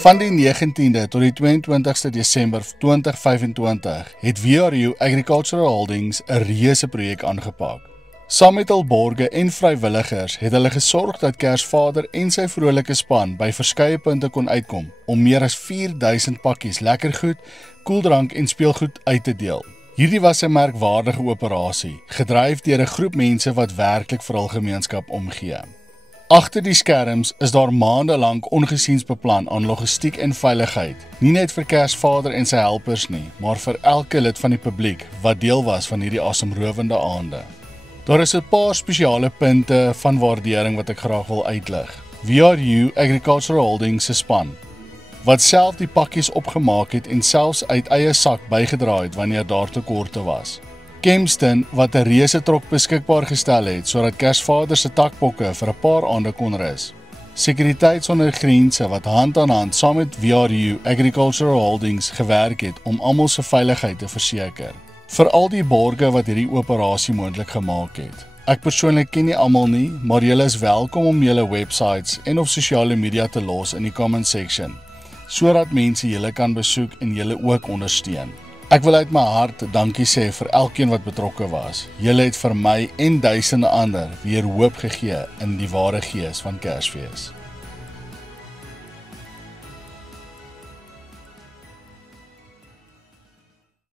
Van die 19de tot die 22ste Desember 2025 het VRU Agricultural Holdings 'n reuse projek aangepak. Saam met hul borge en vrywilligers het hulle gesorg dat Kersvader en sy vrolike span by verskeie punte kon uitkom om meer as 4000 pakkies lekker goed, koeldrank en speelgoed uit te deel. Hierdie was 'n merkwaardige operasie, gedryf deur 'n groep mense wat werklik vir hul gemeenskap omgee. Agter die skerms is daar maande lank ongesiens beplan aan logistiek en veiligheid, nie net vir Kersvader en sy helpers nie, maar vir elke lid van die publiek wat deel was van hierdie asemrowende aande. Daar is 'n paar spesiale punte van waardering wat ek graag wil uitlig. VRU Agricultural Holdings se span, wat self die pakkies opgemaak het en selfs uit eie sak bygedra het wanneer daar tekorte was. Kempston, wat 'n reuse trok beskikbaar gestel het sodat Kersvader se takbokke vir 'n paar aande kon rus. Sekuriteit sonder grense wat hand aan hand saam met VRU Agricultural Holdings gewerk het om almal se veiligheid te verseker. Vir al die borge wat hierdie operasie moontlik gemaak het. Ek persoonlik ken nie almal nie, maar julle is welkom om julle websites en of sosiale media te los in die comment section, sodat mense julle kan besoek en julle ook ondersteun. Ek wil uit my hart dankie sê vir elkeen wat betrokke was. Julle het vir my en duisende ander weer hoop gegee in die ware gees van Kersfees.